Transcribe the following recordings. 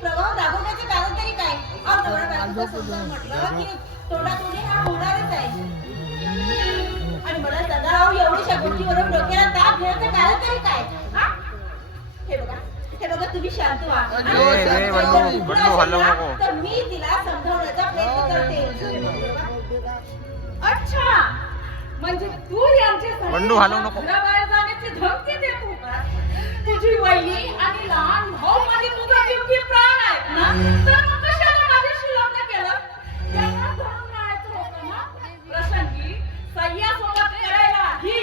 प्रभाव दाखवण्याचे कारण तरी काय? म्हटलं की तोंडातोंडी हा होणारच आहे. आणि मला सदाराव एवढ्याशा गोष्टीवरून डोक्याला ताप घेण्याचं कारण तरी काय? हे बघा तुम्ही शांत व्हा. तर मी तिला समजावण्याचा प्रयत्न करते. अच्छा, म्हणजे तू यांच्या घराबाहेर जाण्याची धमकी देतो का? तुझी वहिनी आणि लहान भाऊ माझी तुझा जीव की प्राण आहेत ना, तर मग कशाला माझ्याशी लग्न केलं? त्यांना धरून राहायचं होतं ना. प्रसंगी सह्यासोबत करायला ही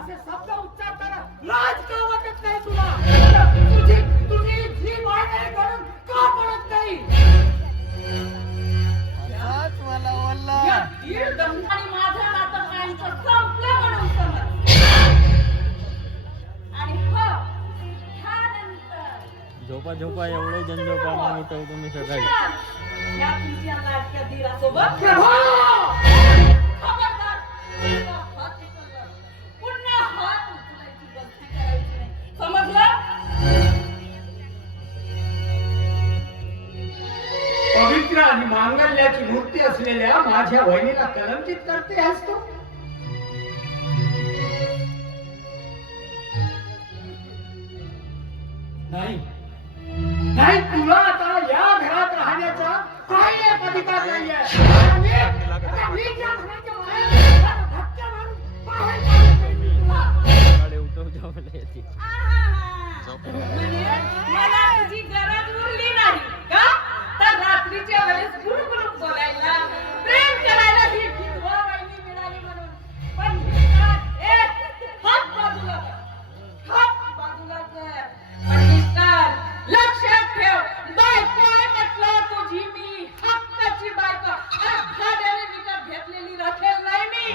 असे शब्द उच्चारताना लाज का वाटत नाही तुला? तुझी जी वाढली म्हणून का पडत नाही? आणि माझं नातं कायमचं संपलं म्हणून समज. आणि हो, ह्यानंतर झोपा एवढे जण झोपा मग उठवतो मी सकाळी. या तुमच्या लाडक्या धीरासोबत खबरदार, पुन्हा हात उचलायची गलती करायची नाही, समजलं? पवित्र आणि मांगल्याची मूर्ती असलेल्या माझ्या वहिनीला कलंकित करते आहेस तू? नाही, तुला आता या घरात राहण्याचा काही एक अधिकार नाहीये. मला तुझी गरज उरली नाही का? तर रात्रीच्या वेळेस गुळगुळ बोलायला, प्रेम करायला ही विधवा वहिनी मिळाली म्हणून. पण हात बाजूला कर. पण मिस्टर, लक्षात ठेव, बायको म्हटलं तुझी मी हक्काची बायको, एखाद्याने विकत घेतलेली रखेल नाही मी.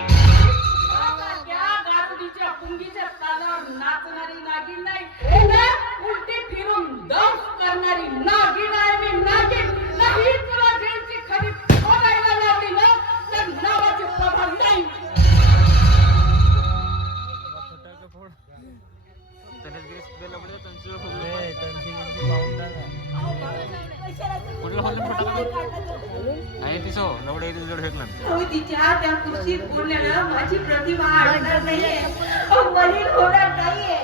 त्या गारुडीच्या पुंगीच्या तालावर नाचणारी नागिन नाही, उलटी फिरून दंश करणारी नागिन आहे मी. नागिन नाही. तुला जेलची खरी खोलायला लावली ना, तर नावाची प्रभाव नाही. तिच्या त्या कुशीत बोलण्यानं माझी प्रतिभा अडणार नाहीये, मलिन होणार नाहीये.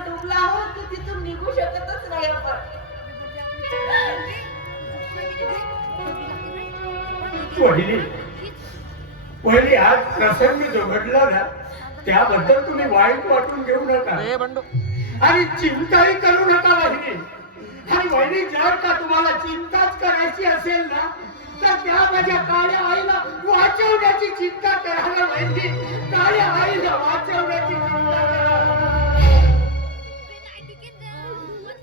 डुबला आहोत तर तिथून निघू शकतच नाही आपण. पहिली आज प्रसंगी जो घडला ना, त्याबद्दल तुम्ही वाईट वाटून घेऊ नका आणि चिंताही करू नका वहिनी. आणि वहिनी, जर का तुम्हाला चिंताच करायची असेल ना, तर त्या माझ्या काळ्या आईला वाचवण्याची चिंता करा ना वहिनी. काळ्या आईला वाचवण्याची चिंता करा.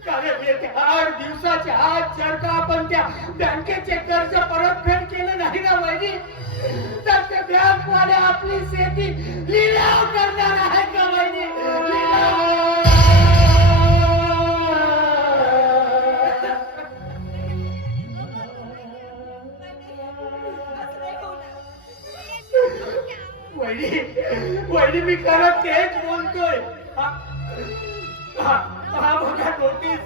कारण येत्या 8 दिवसाच्या आत जर का आपण त्या बँकेचे कर्ज परतफेड केलं नाही ना वहिनी, तर त्या बँकवाले आपली शेती लिलाव करणार आहे का वहिनी? वहिनी, मी खरं तेच बोलतोय. हा बघा नोटीस.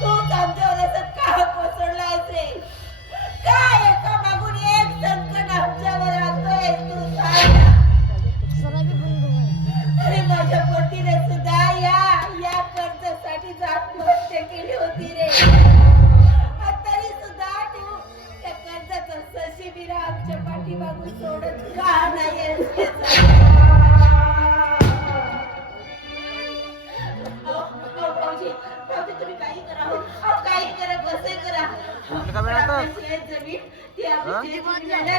तूच आमच्यावर असं का कोसळलायस रे? काय एका मागून एक संकट आमच्यावर आणतोय तू? अरे माझ्या पतीने सुद्धा या कर्जासाठी आत्महत्या केली होती रे. तरी सुद्धा तू त्या कर्जाचा सशिबिरा आमच्या पाठीमागून सोडत का नाही? तुम्ही काही करा, काही करा, कसे करा.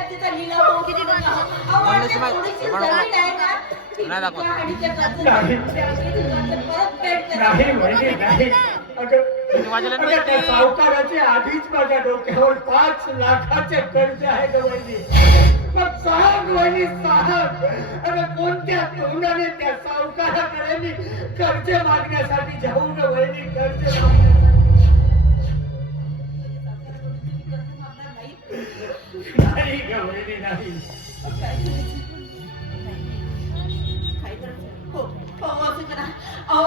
तिचा लिलाव नाही. अगं, त्या सावकाराचे आधीच माझ्या डोक्यावर 5 लाखाचे कर्ज आहे ग वहिनी. मग सांग वहिनी सांग, अगं कोणत्या तोंडाने त्या सावकाराकडे मी कर्ज मागण्यासाठी जाऊ ग वहिनी, कर्ज मागण्यासाठी. नाही ग वहिनी नाही.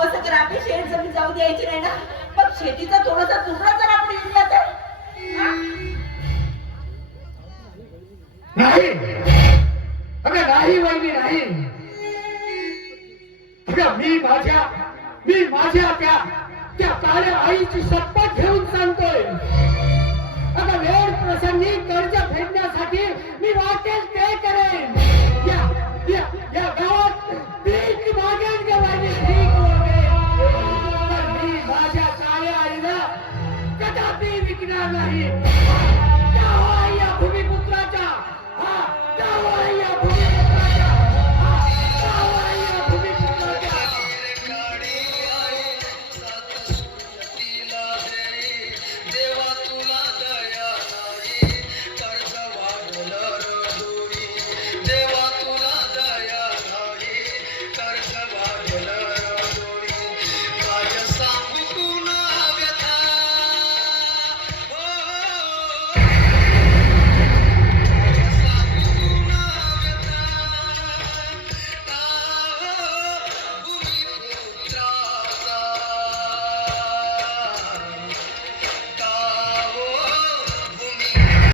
असं करा आपली शेत जमीन जाऊ द्यायची नाही ना. मग शेतीचा थोडासा तुकडा जर आपण इंडिया तर नाही. अगं नाही वहिनी नाही. अगं मी माझ्या त्या काळ्या आईची शपथ घेऊन सांगतोय. अगं वेळ प्रसंगी कर्ज फेडण्यासाठी मी वाटेल